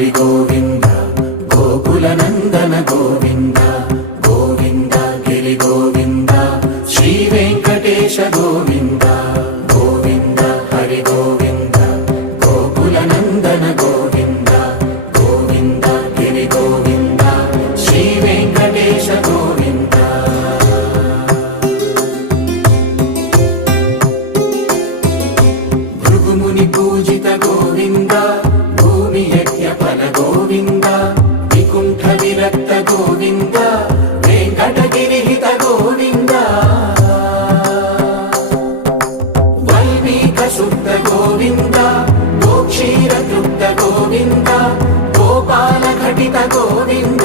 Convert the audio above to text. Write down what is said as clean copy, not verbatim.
హరి గోవింద గోకుల నందన గోవింద గోవింద గిరి గోవింద శ్రీ వెంకటేశ గోవింద గోవింద హరి గోవింద గోకుల నందన గోవింద గోవింద గిరి గోవింద శ్రీ వెంకటేశ గోవింద భృగుముని పూజిత గోవింద భూమి యజ్ఞ ఫల గోవింద వికుంఠ విరక్త గోవింద వెంకటగిరిహిత గోవింద వల్మీక శుద్ధ గోవింద గోక్షీర తృప్త గోవింద గోపాల ఘటిత గోవింద